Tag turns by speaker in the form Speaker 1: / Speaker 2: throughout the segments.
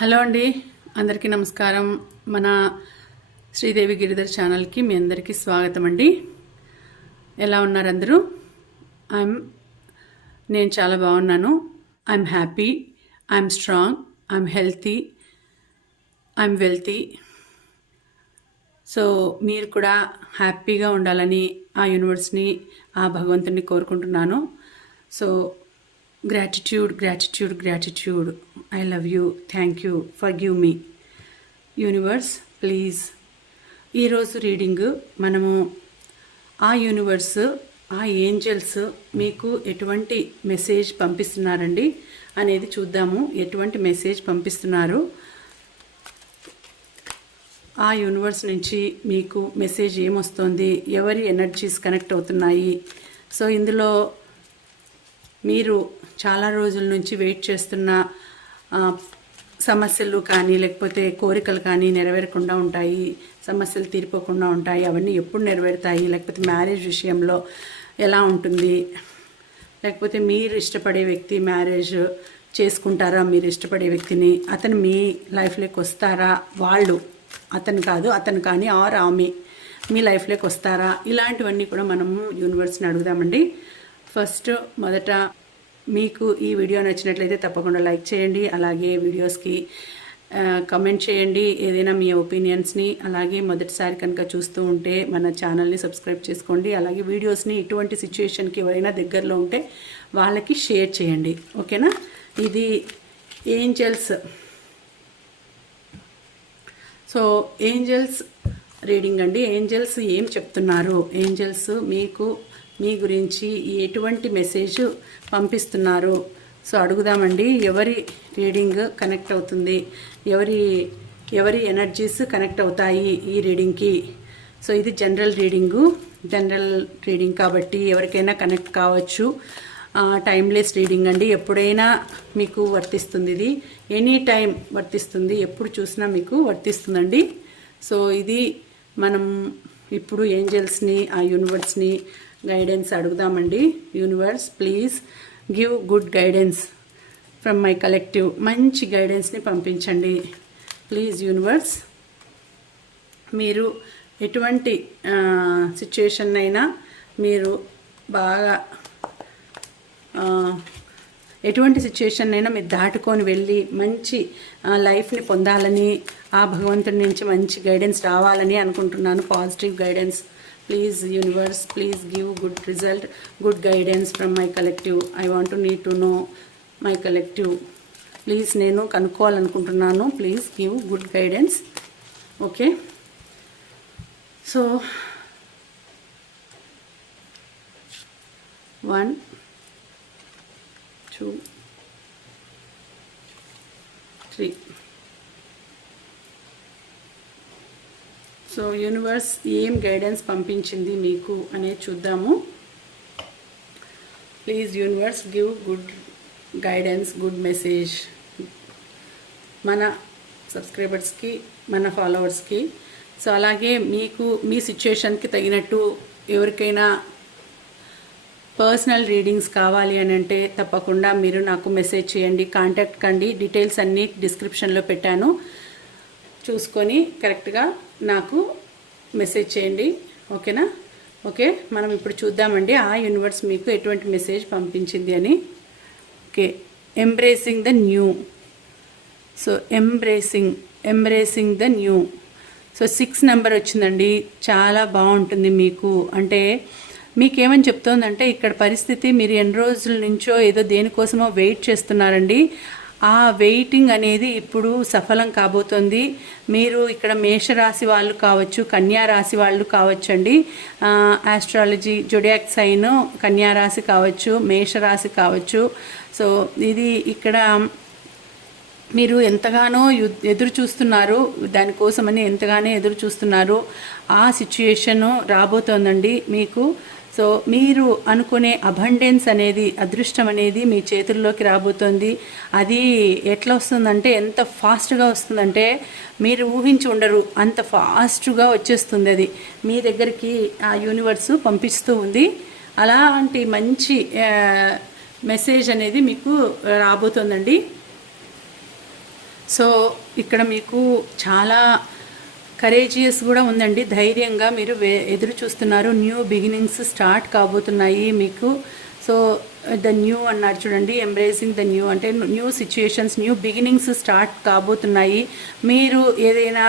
Speaker 1: Hello అండి. అందరికీ నమస్కారం. మన శ్రీదేవి గిరిధర్ ఛానల్కి మీ అందరికీ స్వాగతం అండి. ఎలా ఉన్నారు అందరూ ఐఎమ్ నేను చాలా బాగున్నాను. I'm happy. I'm strong. I'm healthy. I'm wealthy. So మీరు కూడా హ్యాపీగా ఉండాలని ఆ యూనివర్స్ని ఆ భగవంతుని కోరుకుంటున్నాను. So gratitude gratitude gratitude I love you thank you for give me universe please ఈరోజు రీడింగ్ మనము ఆ యూనివర్స్ ఆ ఏంజల్స్ మీకు ఎటువంటి మెసేజ్ పంపిస్తున్నారండి అనేది చూద్దాము. ఎటువంటి మెసేజ్ పంపిస్తున్నారు? ఆ యూనివర్స్ నుంచి మీకు మెసేజ్ ఏమొస్తుంది? ఎవరి ఎనర్జీస్ కనెక్ట్ అవుతున్నాయి? సో ఇందులో మీరు చాలా రోజుల నుంచి వెయిట్ చేస్తున్న సమస్యలు కానీ లేకపోతే కోరికలు కానీ నెరవేరకుండా ఉంటాయి సమస్యలు తీరిపోకుండా ఉంటాయి అవన్నీ ఎప్పుడు నెరవేరుతాయి లేకపోతే మ్యారేజ్ విషయంలో ఎలా ఉంటుంది లేకపోతే మీరు ఇష్టపడే వ్యక్తి మ్యారేజ్ చేసుకుంటారా మీరు ఇష్టపడే వ్యక్తిని అతను మీ లైఫ్లోకి వస్తారా వాళ్ళు అతను కాదు అతను కానీ ఆర్ ఆమె మీ లైఫ్లోకి వస్తారా ఇలాంటివన్నీ కూడా మనము యూనివర్స్ని అడుగుదామండి. ఫస్ట్ మొదట మీకు ఈ వీడియో నచ్చినట్లయితే తప్పకుండా లైక్ చేయండి అలాగే వీడియోస్కి కమెంట్ చేయండి ఏదైనా మీ ఒపీనియన్స్ని అలాగే మొదటిసారి కనుక చూస్తూ ఉంటే మన ఛానల్ని సబ్స్క్రైబ్ చేసుకోండి అలాగే వీడియోస్ని ఇటువంటి సిచ్యుయేషన్కి ఎవరైనా దగ్గరలో ఉంటే వాళ్ళకి షేర్ చేయండి. ఓకేనా? ఇది ఏంజల్స్. సో ఏంజల్స్ రీడింగ్ అండి. ఏంజల్స్ ఏం చెప్తున్నారు? ఏంజల్స్ మీకు మీ గురించి ఎటువంటి మెసేజ్ పంపిస్తున్నారు? సో అడుగుదామండి. ఎవరి రీడింగ్ కనెక్ట్ అవుతుంది? ఎవరి ఎవరి ఎనర్జీస్ కనెక్ట్ అవుతాయి ఈ రీడింగ్కి? సో ఇది జనరల్ రీడింగు. జనరల్ రీడింగ్ కాబట్టి ఎవరికైనా కనెక్ట్ కావచ్చు. టైమ్లెస్ రీడింగ్ అండి. ఎప్పుడైనా మీకు వర్తిస్తుంది ఇది. ఎనీ టైం వర్తిస్తుంది. ఎప్పుడు చూసినా మీకు వర్తిస్తుందండి. సో ఇది మనం ఇప్పుడు ఏంజల్స్ని ఆ యూనివర్స్ని guidance అడుగుదామండి. Universe please give good guidance from my collective మంచి గైడెన్స్ని పంపించండి. ప్లీజ్ యూనివర్స్ మీరు ఎటువంటి సిచ్యుయేషన్ అయినా మీరు బాగా ఎటువంటి సిచ్యుయేషన్ అయినా మీరు దాటుకొని వెళ్ళి మంచి లైఫ్ని పొందాలని ఆ భగవంతుడి నుంచి మంచి గైడెన్స్ రావాలని అనుకుంటున్నాను. Positive guidance please universe please give good result good guidance from my collective I want need to know my collective please నేను కనుక్కోవాలనుకుంటున్నాను. Please give good guidance okay so one two three so universe ఏం guidance పంపించింది మీకు అనేది చూద్దాము. Please universe give good guidance good message. మన సబ్స్క్రైబర్స్కి మన ఫాలోవర్స్కి. So అలాగే మీకు మీ సిచ్యుయేషన్కి తగినట్టు ఎవరికైనా పర్సనల్ రీడింగ్స్ కావాలి అని అంటే తప్పకుండా మీరు నాకు మెసేజ్ చేయండి కాంటాక్ట్ కండి. డీటెయిల్స్ అన్నీ డిస్క్రిప్షన్లో పెట్టాను. చూసుకొని కరెక్ట్గా నాకు మెసేజ్ చేయండి. ఓకేనా? ఓకే మనం ఇప్పుడు చూద్దామండి. ఆ యూనివర్స్ మీకు ఎటువంటి మెసేజ్ పంపించింది అని. Okay embracing the new so embracing embracing the new so six number వచ్చిందండి. చాలా బాగుంటుంది మీకు. అంటే మీకేమని చెప్తోందంటే ఇక్కడ పరిస్థితి మీరు ఎన్ని రోజుల నుంచో ఏదో దేనికోసమో వెయిట్ చేస్తున్నారండి. ఆ ఆ వెయిటింగ్ అనేది ఇప్పుడు సఫలం కాబోతోంది. మీరు ఇక్కడ మేషరాశి వాళ్ళు కావచ్చు కన్యారాశి వాళ్ళు కావచ్చండి. ఆస్ట్రాలజీ జొడియాక్ సైన్ కన్యారాశి కావచ్చు మేషరాశి కావచ్చు. సో ఇది ఇక్కడ మీరు ఎంతగానో ఎదురు చూస్తున్నారు దానికోసమని ఎంతగానో ఎదురు చూస్తున్నారు. ఆ సిచ్యుయేషను రాబోతోందండి మీకు. సో మీరు అనుకునే అబండెన్స్ అనేది అదృష్టం అనేది మీ చేతుల్లోకి రాబోతుంది. అది ఎట్లా వస్తుందంటే ఎంత ఫాస్ట్గా వస్తుందంటే మీరు ఊహించి ఉండరు అంత ఫాస్ట్గా వచ్చేస్తుంది అది. మీ దగ్గరికి ఆ యూనివర్స్ పంపిస్తూ ఉంది. అలాంటి మంచి మెసేజ్ అనేది మీకు రాబోతోందండి. సో ఇక్కడ మీకు చాలా కరేజియస్ కూడా ఉందండి. ధైర్యంగా మీరు ఎదురు చూస్తున్నారు. న్యూ బిగినింగ్స్ స్టార్ట్ కాబోతున్నాయి మీకు. సో ద న్యూ అన్నారు చూడండి. ఎంబ్రేసింగ్ ద న్యూ అంటే new situations new beginnings start కాబోతున్నాయి. మీరు ఏదైనా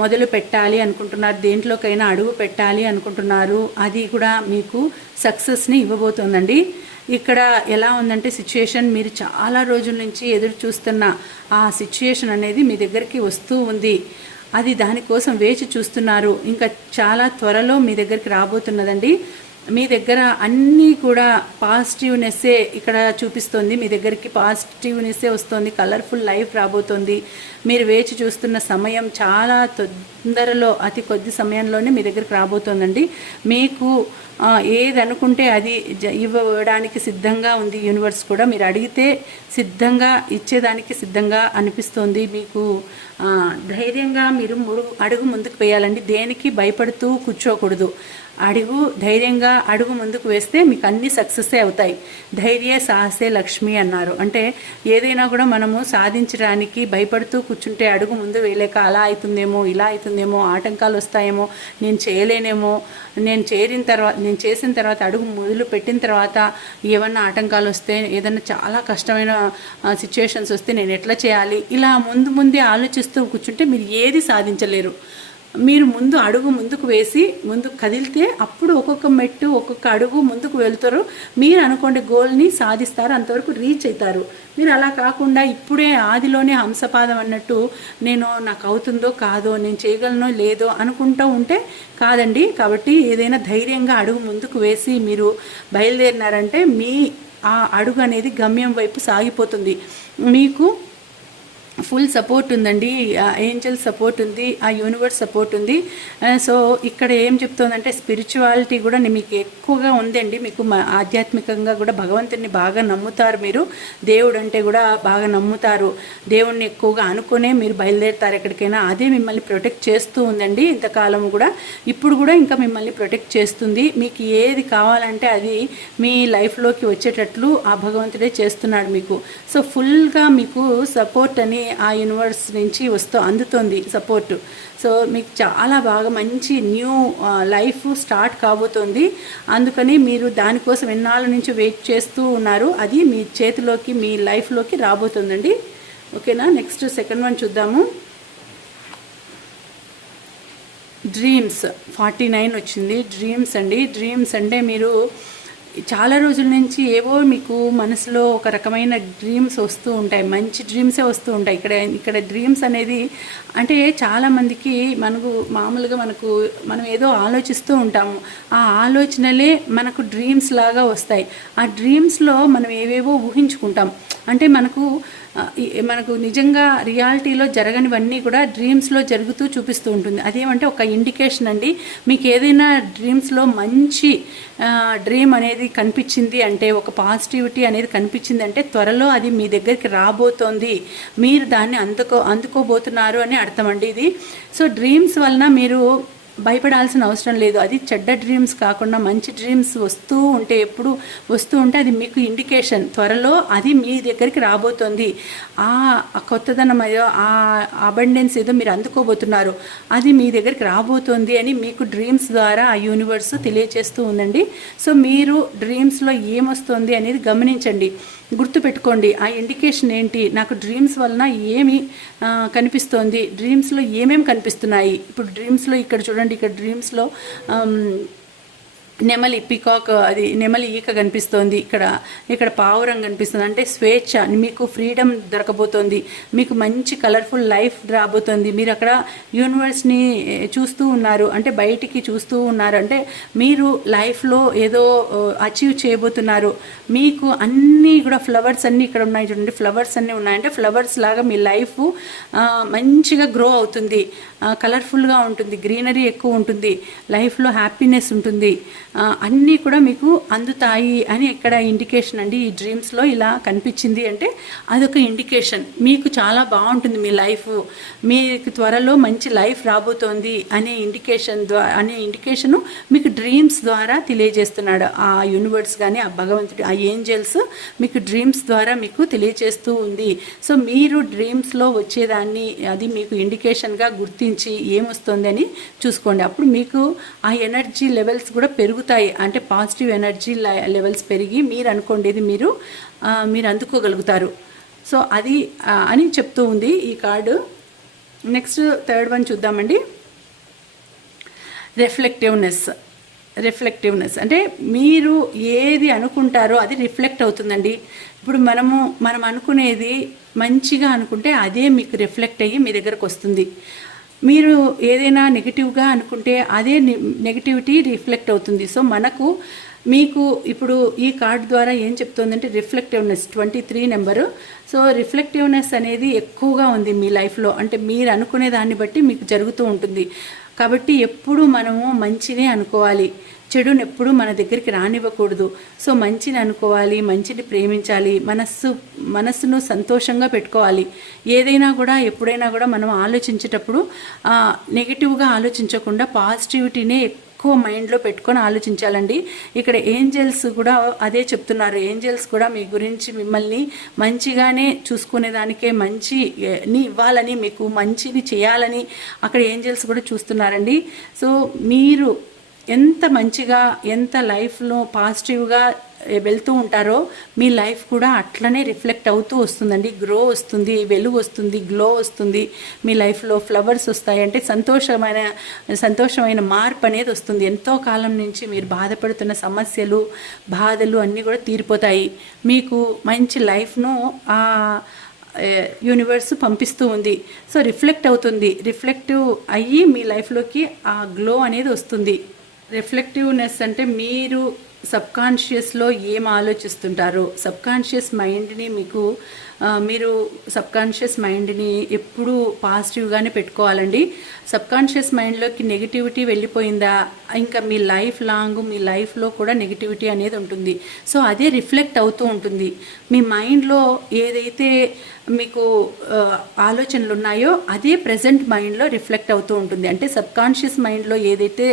Speaker 1: మొదలు పెట్టాలి అనుకుంటున్నారు దేంట్లోకైనా అడుగు పెట్టాలి అనుకుంటున్నారు అది కూడా మీకు సక్సెస్ని ఇవ్వబోతోందండి. ఇక్కడ ఎలా ఉందంటే సిచ్యుయేషన్ మీరు చాలా రోజుల నుంచి ఎదురు చూస్తున్న ఆ సిచ్యుయేషన్ అనేది మీ దగ్గరికి వస్తూ ఉంది. అది దానికోసం వేచి చూస్తున్నారు. ఇంకా చాలా త్వరలో మీ దగ్గరికి రాబోతున్నదండి. మీ దగ్గర అన్నీ కూడా పాజిటివ్నెస్సే ఇక్కడ చూపిస్తుంది. మీ దగ్గరికి పాజిటివ్నెస్సే వస్తుంది. కలర్ఫుల్ లైఫ్ రాబోతోంది. మీరు వేచి చూస్తున్న సమయం చాలా తొందరలో అతి కొద్ది సమయంలోనే మీ దగ్గరికి రాబోతోందండి. మీకు ఏది అనుకుంటే అది జ- ఇవ్వడానికి సిద్ధంగా ఉంది యూనివర్స్ కూడా. మీరు అడిగితే సిద్ధంగా ఇచ్చేదానికి సిద్ధంగా అనిపిస్తోంది. మీకు ధైర్యంగా మీరు మురుగు అడుగు ముందుకు వేయాలండి. దేనికి భయపడుతూ కూర్చోకూడదు. అడుగు ధైర్యంగా అడుగు ముందుకు వేస్తే మీకు అన్ని సక్సెస్సే అవుతాయి. ధైర్య సాహసే లక్ష్మి అన్నారు. అంటే ఏదైనా కూడా మనము సాధించడానికి భయపడుతూ కూర్చుంటే అడుగు ముందు వేయలేక అలా అవుతుందేమో ఇలా అవుతుంది వస్తుందేమో ఆటంకాలు వస్తాయేమో నేను చేయలేనేమో నేను చేరిన తర్వాత నేను చేసిన తర్వాత అడుగు మొదలు పెట్టిన తర్వాత ఏమన్నా ఆటంకాలు వస్తే ఏదన్నా చాలా కష్టమైన సిచ్యువేషన్స్ వస్తే నేను ఎట్లా చేయాలి? ఇలా ముందు ముందే ఆలోచిస్తూ కూర్చుంటే మీరు ఏది సాధించలేరు. మీరు ముందు అడుగు ముందుకు వేసి ముందు కదిలితే అప్పుడు ఒక్కొక్క మెట్టు ఒక్కొక్క అడుగు ముందుకు వెళ్తారు. మీరు అనుకోండి గోల్ని సాధిస్తారు అంతవరకు రీచ్ అవుతారు. మీరు అలా కాకుండా ఇప్పుడే ఆదిలోనే హంసపాదం అన్నట్టు నేను నాకు అవుతుందో కాదో నేను చేయగలనో లేదో అనుకుంటూ ఉంటే కాదండి. కాబట్టి ఏదైనా ధైర్యంగా అడుగు ముందుకు వేసి మీరు బయలుదేరినారంటే మీ ఆ అడుగు అనేది గమ్యం వైపు సాగిపోతుంది. మీకు ఫుల్ సపోర్ట్ ఉందండి. ఏంజల్ సపోర్ట్ ఉంది ఆ యూనివర్స్ సపోర్ట్ ఉంది. సో ఇక్కడ ఏం చెప్తోందంటే స్పిరిచువాలిటీ కూడా మీకు ఎక్కువగా ఉందండి. మీకు ఆధ్యాత్మికంగా కూడా భగవంతుని బాగా నమ్ముతారు మీరు. దేవుడు అంటే కూడా బాగా నమ్ముతారు. దేవుణ్ణి ఎక్కువగా అనుకునే మీరు బయలుదేరుతారు ఎక్కడికైనా. అదే మిమ్మల్ని ప్రొటెక్ట్ చేస్తూ ఉందండి ఇంతకాలం కూడా. ఇప్పుడు కూడా ఇంకా మిమ్మల్ని ప్రొటెక్ట్ చేస్తుంది. మీకు ఏది కావాలంటే అది మీ లైఫ్లోకి వచ్చేటట్లు ఆ భగవంతుడే చేస్తున్నాడు మీకు. సో ఫుల్గా మీకు సపోర్ట్ అని ఆ యూనివర్స్ నుంచి వస్తూ అందుతోంది సపోర్ట్ సో మీకు చాలా బాగా మంచి న్యూ లైఫ్ స్టార్ట్ కాబోతోంది. అందుకని మీరు దానికోసం ఎన్నాళ్ళ నుంచి వెయిట్ చేస్తూ ఉన్నారు. అది మీ చేతిలోకి మీ లైఫ్లోకి రాబోతుందండి. ఓకేనా నెక్స్ట్ సెకండ్ వన్ చూద్దాము. డ్రీమ్స్ ఫార్టీ నైన్ వచ్చింది. డ్రీమ్స్ అండి. డ్రీమ్స్ అంటే మీరు చాలా రోజుల నుంచి ఏవో మీకు మనసులో ఒక రకమైన డ్రీమ్స్ వస్తూ ఉంటాయి. మంచి డ్రీమ్సే వస్తూ ఉంటాయి. ఇక్కడ ఇక్కడ డ్రీమ్స్ అనేది అంటే చాలామందికి మనకు మామూలుగా మనకు మనం ఏదో ఆలోచిస్తూ ఉంటాము. ఆ ఆలోచనలే మనకు డ్రీమ్స్ లాగా వస్తాయి. ఆ డ్రీమ్స్లో మనం ఏవేవో ఊహించుకుంటాం. అంటే మనకు మనకు నిజంగా రియాలిటీలో జరగనివన్నీ కూడా డ్రీమ్స్లో జరుగుతూ చూపిస్తూ ఉంటుంది. అదేమంటే ఒక ఇండికేషన్ అండి. మీకు ఏదైనా డ్రీమ్స్లో మంచి డ్రీమ్ అనేది కనిపించింది అంటే ఒక పాజిటివిటీ అనేది కనిపించింది అంటే త్వరలో అది మీ దగ్గరికి రాబోతోంది. మీరు దాన్ని అందుకో అందుకోబోతున్నారు అని అర్థం అండి ఇది. సో డ్రీమ్స్ వలన మీరు భయపడాల్సిన అవసరం లేదు. అది చెడ్డ డ్రీమ్స్ కాకుండా మంచి డ్రీమ్స్ వస్తూ ఉంటే ఎప్పుడు వస్తూ ఉంటే అది మీకు ఇండికేషన్ త్వరలో అది మీ దగ్గరికి రాబోతోంది. ఆ కొత్తదనం ఏదో ఆ అబండెన్స్ ఏదో మీరు అందుకోబోతున్నారు. అది మీ దగ్గరికి రాబోతోంది అని మీకు డ్రీమ్స్ ద్వారా ఆ యూనివర్స్ తెలియజేస్తూ ఉందండి. సో మీరు డ్రీమ్స్లో ఏమొస్తుంది అనేది గమనించండి. గుర్తుపెట్టుకోండి ఆ ఇండికేషన్ ఏంటి? నాకు డ్రీమ్స్ వలన ఏమి కనిపిస్తోంది? డ్రీమ్స్లో ఏమేమి కనిపిస్తున్నాయి? ఇప్పుడు డ్రీమ్స్లో ఇక్కడ చూడండి ఇక్కడ డ్రీమ్స్లో నెమలి పికాక్ అది నెమలి ఈక కనిపిస్తోంది. ఇక్కడ ఇక్కడ పావురం కనిపిస్తుంది. అంటే స్వేచ్ఛ మీకు ఫ్రీడమ్ దొరకబోతోంది. మీకు మంచి కలర్ఫుల్ లైఫ్ రాబోతోంది. మీరు అక్కడ యూనివర్స్ని చూస్తూ ఉన్నారు. అంటే బయటికి చూస్తూ ఉన్నారు. అంటే మీరు లైఫ్లో ఏదో అచీవ్ చేయబోతున్నారు. మీకు అన్నీ కూడా ఫ్లవర్స్ అన్నీ ఇక్కడ ఉన్నాయి చూడండి. ఫ్లవర్స్ అన్నీ ఉన్నాయి. అంటే ఫ్లవర్స్ లాగా మీ లైఫ్ మంచిగా గ్రో అవుతుంది. కలర్ఫుల్గా ఉంటుంది. గ్రీనరీ ఎక్కువ ఉంటుంది. లైఫ్లో హ్యాపీనెస్ ఉంటుంది. అన్నీ కూడా మీకు అందుతాయి అని ఇక్కడ ఇండికేషన్ అండి. ఈ డ్రీమ్స్లో ఇలా కనిపించింది అంటే అదొక ఇండికేషన్ మీకు చాలా బాగుంటుంది మీ లైఫ్ మీకు త్వరలో మంచి లైఫ్ రాబోతోంది అనే ఇండికేషన్ ద్వారా అనే ఇండికేషను మీకు డ్రీమ్స్ ద్వారా తెలియజేస్తున్నాడు. ఆ యూనివర్స్ కానీ ఆ భగవంతుడి ఆ ఏంజల్స్ మీకు డ్రీమ్స్ ద్వారా మీకు తెలియజేస్తూ ఉంది. సో మీరు డ్రీమ్స్లో వచ్చేదాన్ని అది మీకు ఇండికేషన్గా గుర్తించి ఏమొస్తుంది అని చూసుకోండి. అప్పుడు మీకు ఆ ఎనర్జీ లెవెల్స్ కూడా పెరుగుతాయి. అంటే పాజిటివ్ ఎనర్జీ లెవెల్స్ పెరిగి మీరు అనుకోండేది మీరు మీరు అందుకోగలుగుతారు. సో అది అని చెప్తూ ఉంది ఈ కార్డు. నెక్స్ట్ థర్డ్ వన్ చూద్దామండి. రిఫ్లెక్టివ్నెస్. రిఫ్లెక్టివ్నెస్. అంటే మీరు ఏది అనుకుంటారో అది రిఫ్లెక్ట్ అవుతుందండి. ఇప్పుడు మనము మనం అనుకునేది మంచిగా అనుకుంటే అదే మీకు రిఫ్లెక్ట్ అయ్యి మీ దగ్గరకు వస్తుంది. మీరు ఏదైనా నెగిటివ్గా అనుకుంటే అదే నెగిటివిటీ రిఫ్లెక్ట్ అవుతుంది. సో మనకు మీకు ఇప్పుడు ఈ కార్డ్ ద్వారా ఏం చెప్తోందంటే reflectiveness twenty three number so reflectiveness అనేది ఎక్కువగా ఉంది మీ లైఫ్లో అంటే మీరు అనుకునే దాన్ని బట్టి మీకు జరుగుతూ ఉంటుంది. కాబట్టి ఎప్పుడు మనము మంచినే అనుకోవాలి. చెడుని ఎప్పుడూ మన దగ్గరికి రానివ్వకూడదు. సో మంచిని అనుకోవాలి మంచిని ప్రేమించాలి మనస్సు మనస్సును సంతోషంగా పెట్టుకోవాలి. ఏదైనా కూడా ఎప్పుడైనా కూడా మనం ఆలోచించేటప్పుడు నెగిటివ్గా ఆలోచించకుండా పాజిటివిటీనే ఎక్కువ మైండ్లో పెట్టుకొని ఆలోచించాలండి. ఇక్కడ ఏంజల్స్ కూడా అదే చెప్తున్నారు. ఏంజల్స్ కూడా మీ గురించి మిమ్మల్ని మంచిగానే చూసుకునేదానికే మంచి ని ఇవ్వాలని మీకు మంచిని చేయాలని అక్కడ ఏంజల్స్ కూడా చూస్తున్నారండి. సో మీరు ఎంత మంచిగా ఎంత లైఫ్లో పాజిటివ్గా వెళ్తూ ఉంటారో మీ లైఫ్ కూడా అట్లనే రిఫ్లెక్ట్ అవుతూ వస్తుందండి. గ్రో వస్తుంది వెలుగు వస్తుంది గ్లో వస్తుంది. మీ లైఫ్లో ఫ్లవర్స్ వస్తాయి అంటే సంతోషమైన సంతోషమైన మార్పు అనేది వస్తుంది. ఎంతో కాలం నుంచి మీరు బాధపడుతున్న సమస్యలు బాధలు అన్నీ కూడా తీరిపోతాయి. మీకు మంచి లైఫ్ను ఆ యూనివర్స్ పంపిస్తూ ఉంది. సో రిఫ్లెక్ట్ అవుతుంది. రిఫ్లెక్టివ్ అయ్యి మీ లైఫ్లోకి ఆ గ్లో అనేది వస్తుంది. రిఫ్లెక్టివ్నెస్ అంటే మీరు సబ్కాన్షియస్లో ఏం ఆలోచిస్తుంటారో సబ్కాన్షియస్ మైండ్ని మీకు మీరు సబ్కాన్షియస్ మైండ్ని ఎప్పుడూ పాజిటివ్గానే పెట్టుకోవాలండి. సబ్కాన్షియస్ మైండ్లోకి నెగిటివిటీ వెళ్ళిపోయిందా? ఇంకా మీ లైఫ్ లాంగ్ మీ లైఫ్లో కూడా నెగిటివిటీ అనేది ఉంటుంది. సో అదే రిఫ్లెక్ట్ అవుతూ ఉంటుంది. మీ మైండ్లో ఏదైతే మీకు ఆలోచనలు ఉన్నాయో అదే ప్రజెంట్ మైండ్లో రిఫ్లెక్ట్ అవుతూ ఉంటుంది. అంటే సబ్కాన్షియస్ మైండ్లో ఏదైతే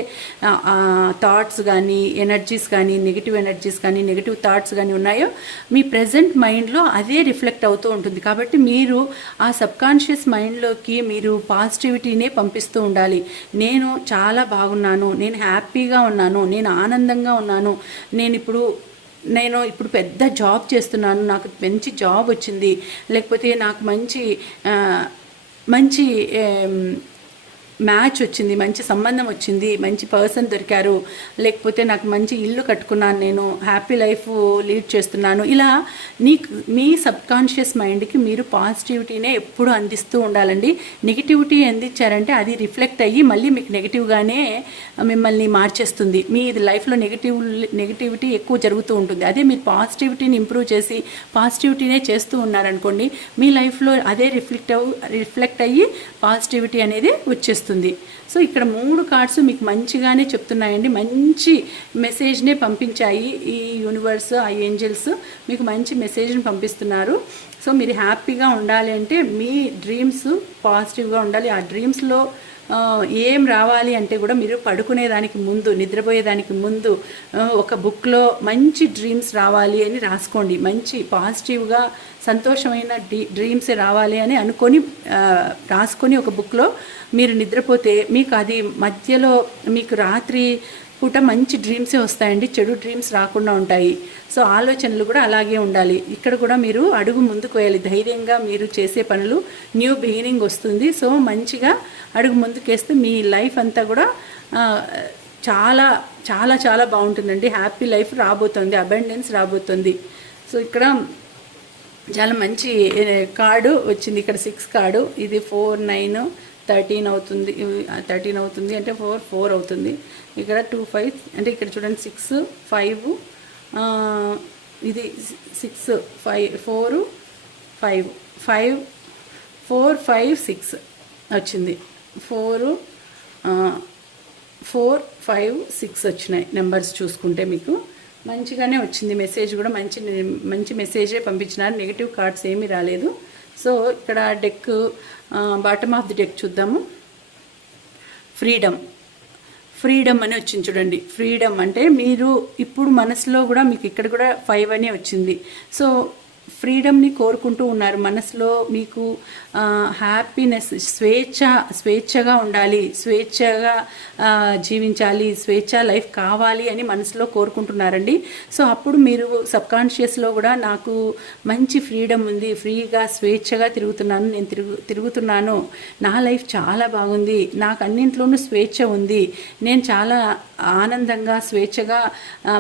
Speaker 1: థాట్స్ కానీ ఎనర్జీస్ కానీ నెగిటివ్ ఎనర్జీస్ కానీ నెగిటివ్ థాట్స్ కానీ ఉన్నాయో మీ ప్రజెంట్ మైండ్లో అదే రిఫ్లెక్ట్ అవుతూ ఉంటుంది. కాబట్టి మీరు ఆ సబ్కాన్షియస్ మైండ్లోకి మీరు పాజిటివిటీనే పంపిస్తూ ఉండాలి. నేను చాలా బాగున్నాను. నేను హ్యాపీగా ఉన్నాను నేను ఆనందంగా ఉన్నాను. నేను ఇప్పుడు నేను ఇప్పుడు పెద్ద జాబ్ చేస్తున్నాను నాకు మంచి జాబ్ వచ్చింది. లేకపోతే నాకు మంచి మంచి మ్యాచ్ వచ్చింది మంచి సంబంధం వచ్చింది మంచి పర్సన్ దొరికారు లేకపోతే నాకు మంచి ఇల్లు కట్టుకున్నాను నేను హ్యాపీ లైఫ్ లీడ్ చేస్తున్నాను. ఇలా నీ మీ సబ్కాన్షియస్ మైండ్కి మీరు పాజిటివిటీనే ఎప్పుడు అందిస్తూ ఉండాలండి. నెగిటివిటీ అందించారంటే అది రిఫ్లెక్ట్ అయ్యి మళ్ళీ మీకు నెగిటివ్గానే మిమ్మల్ని మార్చేస్తుంది. మీ లైఫ్లో నెగిటివ్ నెగిటివిటీ ఎక్కువ జరుగుతూ ఉంటుంది. అదే మీరు పాజిటివిటీని ఇంప్రూవ్ చేసి పాజిటివిటీనే చేస్తూ ఉన్నారనుకోండి మీ లైఫ్లో అదే రిఫ్లెక్ట్ అవ్ రిఫ్లెక్ట్ అయ్యి పాజిటివిటీ అనేది వచ్చేస్తుంది. సో ఇక్కడ మూడు కార్డ్స్ మీకు మంచిగానే చెప్తున్నాయండి. మంచి మెసేజ్నే పంపించాయి ఈ యూనివర్స్ ఆ ఏంజల్స్. మీకు మంచి మెసేజ్ని పంపిస్తున్నారు. సో మీరు హ్యాపీగా ఉండాలి అంటే మీ డ్రీమ్స్ పాజిటివ్గా ఉండాలి. ఆ డ్రీమ్స్లో ఏం రావాలి అంటే కూడా మీరు పడుకునేదానికి ముందు నిద్రపోయేదానికి ముందు ఒక బుక్లో మంచి డ్రీమ్స్ రావాలి అని రాసుకోండి. మంచి పాజిటివ్గా సంతోషమైన డీ డ్రీమ్స్ రావాలి అని అనుకొని రాసుకొని ఒక బుక్లో మీరు నిద్రపోతే మీకు అది మధ్యలో మీకు రాత్రి పూట మంచి డ్రీమ్సే వస్తాయండి చెడు డ్రీమ్స్ రాకుండా ఉంటాయి. సో ఆలోచనలు కూడా అలాగే ఉండాలి. ఇక్కడ కూడా మీరు అడుగు ముందుకు వేయాలి. ధైర్యంగా మీరు చేసే పనులు న్యూ బిగినింగ్ వస్తుంది. సో మంచిగా అడుగు ముందుకేస్తే మీ లైఫ్ అంతా కూడా చాలా చాలా చాలా బాగుంటుందండి. హ్యాపీ లైఫ్ రాబోతుంది. అబెండెన్స్ రాబోతుంది. సో ఇక్కడ చాలా మంచి కార్డు వచ్చింది. ఇక్కడ సిక్స్ కార్డు. ఇది ఫోర్ నైన్ థర్టీన్ అవుతుంది. థర్టీన్ అవుతుంది అంటే ఫోర్ ఫోర్ అవుతుంది. ఇక్కడ టూ ఫైవ్ అంటే ఇక్కడ చూడండి సిక్స్ ఫైవ్ ఇది six five four five five four five six వచ్చింది. ఫోరు ఫోర్ ఫైవ్ సిక్స్ వచ్చినాయి నెంబర్స్ చూసుకుంటే మీకు. మంచిగానే వచ్చింది మెసేజ్ కూడా మంచి మంచి మెసేజే పంపించినారు. నెగిటివ్ కార్డ్స్ ఏమీ రాలేదు. సో ఇక్కడ deck bottom of the deck చూద్దాము. ఫ్రీడమ్ ఫ్రీడమ్ అని వచ్చింది చూడండి. ఫ్రీడమ్ అంటే మీరు ఇప్పుడు మనసులో కూడా మీకు ఇక్కడ కూడా ఫైవ్ అనే వచ్చింది. సో ఫ్రీడమ్ని కోరుకుంటూ ఉన్నారు. మనసులో మీకు హ్యాపీనెస్ స్వేచ్ఛ స్వేచ్ఛగా ఉండాలి స్వేచ్ఛగా జీవించాలి స్వేచ్ఛ లైఫ్ కావాలి అని మనసులో కోరుకుంటున్నారండి. సో అప్పుడు మీరు సబ్కాన్షియస్లో కూడా నాకు మంచి ఫ్రీడమ్ ఉంది ఫ్రీగా స్వేచ్ఛగా తిరుగుతున్నాను నేను తిరుగు తిరుగుతున్నాను. నా లైఫ్ చాలా బాగుంది నాకు అన్నింట్లోనూ స్వేచ్ఛ ఉంది. నేను చాలా ఆనందంగా స్వేచ్ఛగా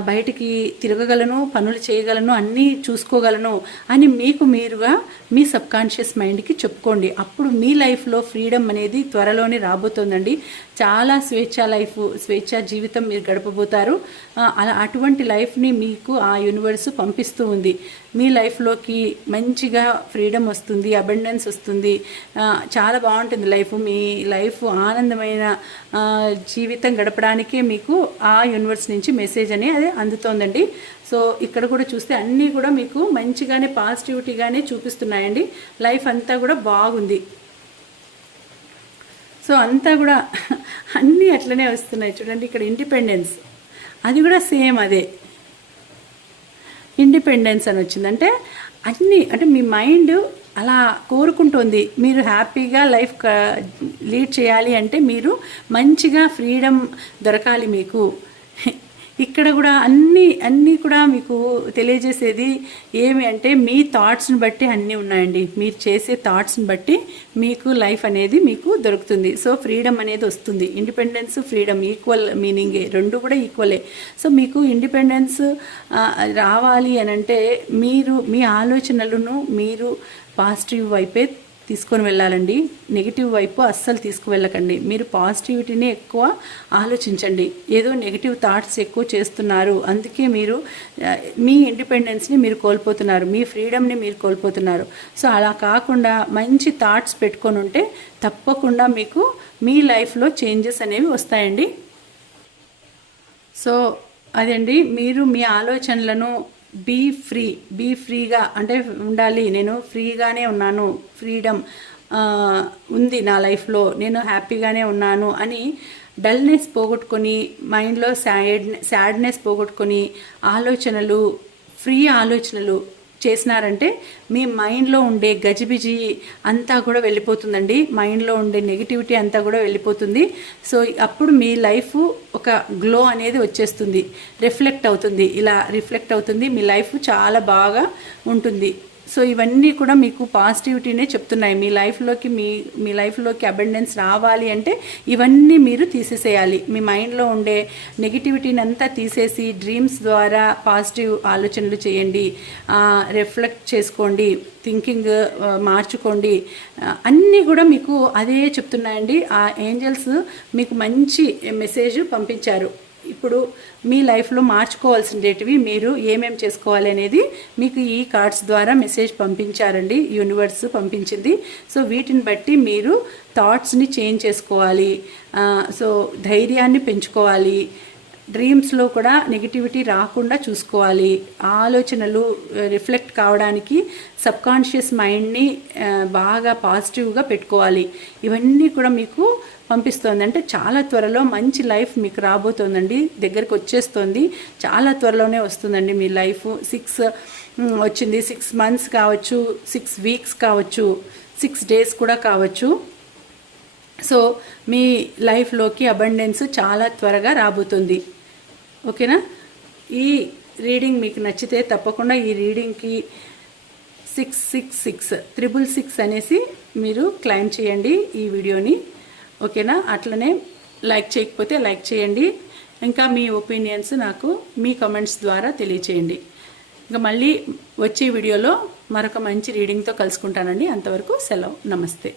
Speaker 1: బయటికి తిరగగలను పనులు చేయగలను అన్నీ చూసుకోగలను. అని మీకు మీరుగా మీ సబ్కాన్షియస్ మైండ్కి చెప్పుకోండి. అప్పుడు మీ లైఫ్లో ఫ్రీడమ్ అనేది త్వరలోనే రాబోతోందండి. చాలా స్వేచ్ఛ లైఫ్ స్వేచ్ఛ జీవితం మీరు గడపబోతారు. అలా అటువంటి లైఫ్ని మీకు ఆ యూనివర్స్ పంపిస్తూ ఉంది. మీ లైఫ్లోకి మంచిగా ఫ్రీడమ్ వస్తుంది అబెండెన్స్ వస్తుంది. చాలా బాగుంటుంది లైఫ్. మీ లైఫ్ ఆనందమైన జీవితం గడపడానికే మీకు ఆ యూనివర్స్ నుంచి మెసేజ్ అనేది అందుతోందండి. సో ఇక్కడ కూడా చూస్తే అన్నీ కూడా మీకు మంచిగానే పాజిటివిటీగానే చూపిస్తున్నాయండి. లైఫ్ అంతా కూడా బాగుంది. సో అంతా కూడా అన్నీ అట్లనే వస్తున్నాయి చూడండి ఇక్కడ ఇండిపెండెన్స్. అది కూడా సేమ్ అదే. ఇండిపెండెన్స్ అని వచ్చిందంటే అన్నీ అంటే మీ మైండ్ అలా కోరుకుంటుంది. మీరు హ్యాపీగా లైఫ్ లీడ్ చేయాలి అంటే మీరు మంచిగా ఫ్రీడమ్ దొరకాలి మీకు. ఇక్కడ కూడా అన్నీ అన్నీ కూడా మీకు తెలియజేసేది ఏమి అంటే మీ థాట్స్ని బట్టి అన్నీ ఉన్నాయండి. మీరు చేసే థాట్స్ని బట్టి మీకు లైఫ్ అనేది మీకు దొరుకుతుంది. సో ఫ్రీడమ్ అనేది వస్తుంది. ఇండిపెండెన్స్ ఫ్రీడమ్ ఈక్వల్ మీనింగే రెండు కూడా ఈక్వలే సో మీకు ఇండిపెండెన్స్ రావాలి అని అంటే మీరు మీ ఆలోచనలను మీరు పాజిటివ్ వైపే తీసుకొని వెళ్ళాలండి. నెగిటివ్ వైపు అస్సలు తీసుకువెళ్ళకండి. మీరు పాజిటివిటీని ఎక్కువ ఆలోచించండి. ఏదో నెగిటివ్ థాట్స్ ఎక్కువ చేస్తున్నారు. అందుకే మీరు మీ ఇండిపెండెన్స్ని మీరు కోల్పోతున్నారు. మీ ఫ్రీడమ్ని మీరు కోల్పోతున్నారు. సో అలా కాకుండా మంచి థాట్స్ పెట్టుకొని ఉంటే తప్పకుండా మీకు మీ లైఫ్లో చేంజెస్ అనేవి వస్తాయండి. సో అదండి. మీరు మీ ఆలోచనలను బీ ఫ్రీ బీ ఫ్రీగా అంటే ఉండాలి. నేను ఫ్రీగానే ఉన్నాను. ఫ్రీడమ్ ఉంది నా లైఫ్లో. నేను హ్యాపీగానే ఉన్నాను అని డల్నెస్ పోగొట్టుకొని మైండ్లో సాడ్ సాడ్నెస్ పోగొట్టుకొని ఆలోచనలు ఫ్రీ ఆలోచనలు చేసినారంటే మీ మైండ్లో ఉండే గజిబిజి అంతా కూడా వెళ్ళిపోతుందండి. మైండ్లో ఉండే నెగిటివిటీ అంతా కూడా వెళ్ళిపోతుంది. సో అప్పుడు మీ లైఫ్ ఒక గ్లో అనేది వచ్చేస్తుంది. రిఫ్లెక్ట్ అవుతుంది. ఇలా రిఫ్లెక్ట్ అవుతుంది. మీ లైఫ్ చాలా బాగా ఉంటుంది. సో ఇవన్నీ కూడా మీకు పాజిటివిటీనే చెప్తున్నాయి. మీ లైఫ్లోకి మీ మీ లైఫ్లోకి అబెండెన్స్ రావాలి అంటే ఇవన్నీ మీరు తీసేసేయాలి. మీ మైండ్లో ఉండే నెగిటివిటీని అంతా తీసేసి డ్రీమ్స్ ద్వారా పాజిటివ్ ఆలోచనలు చేయండి. రిఫ్లెక్ట్ చేసుకోండి. థింకింగ్ మార్చుకోండి. అన్నీ కూడా మీకు అదే చెప్తున్నాయండి. ఆ ఏంజల్స్ మీకు మంచి మెసేజ్ పంపించారు. ఇప్పుడు మీ లైఫ్లో మార్చుకోవాల్సినవి మీరు ఏమేమి చేసుకోవాలి అనేది మీకు ఈ కార్డ్స్ ద్వారా మెసేజ్ పంపించారండి యూనివర్స్ పంపించింది. సో వీటిని బట్టి మీరు థాట్స్ని చేంజ్ చేసుకోవాలి. సో ధైర్యాన్ని పెంచుకోవాలి. డ్రీమ్స్లో కూడా నెగిటివిటీ రాకుండా చూసుకోవాలి. ఆలోచనలు రిఫ్లెక్ట్ కావడానికి సబ్కాన్షియస్ మైండ్ని బాగా పాజిటివ్గా పెట్టుకోవాలి. ఇవన్నీ కూడా మీకు పంపిస్తోంది అంటే చాలా త్వరలో మంచి లైఫ్ మీకు రాబోతోందండి. దగ్గరికి వచ్చేస్తోంది. చాలా త్వరలోనే వస్తుందండి మీ లైఫ్. సిక్స్ వచ్చింది. సిక్స్ మంత్స్ కావచ్చు సిక్స్ వీక్స్ కావచ్చు సిక్స్ డేస్ కూడా కావచ్చు. సో మీ లైఫ్లోకి అబండెన్స్ చాలా త్వరగా రాబోతుంది. ఓకేనా? ఈ రీడింగ్ మీకు నచ్చితే తప్పకుండా ఈ రీడింగ్కి six six six triple six అనేసి మీరు క్లైమ్ చేయండి ఈ వీడియోని. ఓకేనా? అట్లనే లైక్ చేయకపోతే లైక్ చేయండి. ఇంకా మీ ఒపీనియన్స్ నాకు మీ కమెంట్స్ ద్వారా తెలియచేయండి. ఇంకా మళ్ళీ వచ్చే వీడియోలో మరొక మంచి రీడింగ్తో కలుసుకుంటానండి. అంతవరకు సెలవు. నమస్తే.